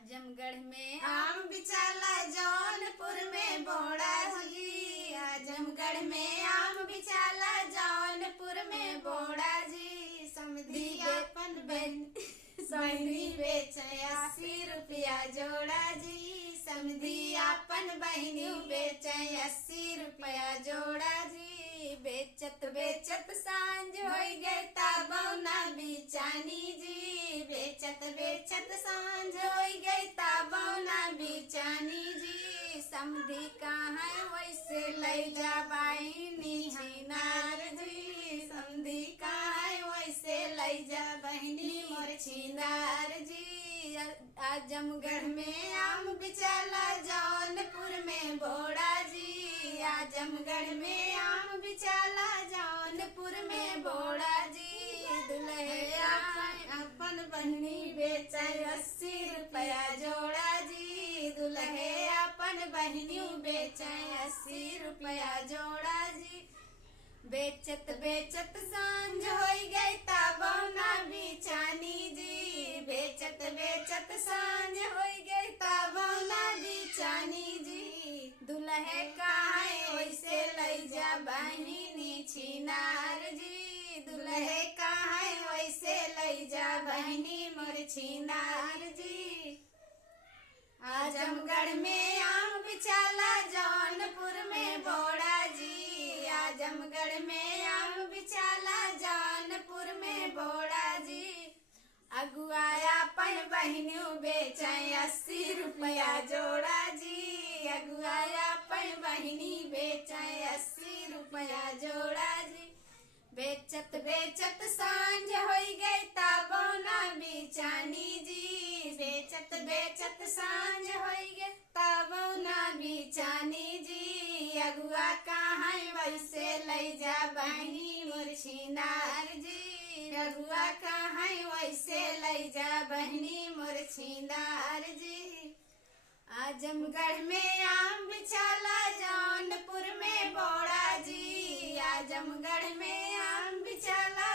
आजमगढ़ में आम बिचाला, जौनपुर में बोड़ा जी। आजमगढ़ में आम बिचाला, जौनपुर में बोड़ा जी। समधी अपन बहनी बेचे 80 रुपया जोड़ा जी। समधी अपन बहनी बेचे 80 रुपया जोड़ा जी। बेचत बेचत सांझ हो गए ताबौना बिचानी जी। बेचत बेचत सांझ हो गई ताबौना बिचानी जी। समधी कहाँ वैसे ले जा बहनी छिनार जी। समधी कहाँ वैसे ले जा बहनी मोर छिनार जी। आजमगढ़ में आम बिचाला, जौनपुर में बोड़ा जी। आजमगढ़ में आम बिचाला, जौनपुर में बोड़ा जी। दुल्हे अपन बहनी बेचे 80 रुपया जोड़ा जी। दुल्हे अपन बहनी बेचे 80 रुपया जोड़ा जी। बेचत बेचत सांझ हो गई ताबौना बिचानी जी। बेचत बेचत सांझ हो गई ताबौना बिचानी जी। दुल्हे कहाँ वैसे ले जा बहनी छिनार जी। दुल्हे कहाँ वैसे ले जा बहनी मोर छिनार जी। आजमगढ़ में आम बिचाला, जौनपुर में बोड़ा जी। आजमगढ़ में आम बिचाला, जौनपुर में बोड़ा जी। अगुआया अपन बहनियों बेचे 80 रुपया जोड़ा जी। अगुआया अपन बहनी बेचे 80 रुपया जोड़ा जी। बेचत बेचत सांझ हो गई ताबौना बिचानी जी। बेचत बेचत सांझ हो गई ताबौना बिचानी जी। अगुआ कहाँ वैसे ले जा बहनी मोर छिनार जी। अगुआ कहाँ वैसे ले जा बहनी मोर छिनार जी। आजमगढ़ में आम बिचाला, जौनपुर में बोड़ा जी। आजमगढ़ में आम बिचाला,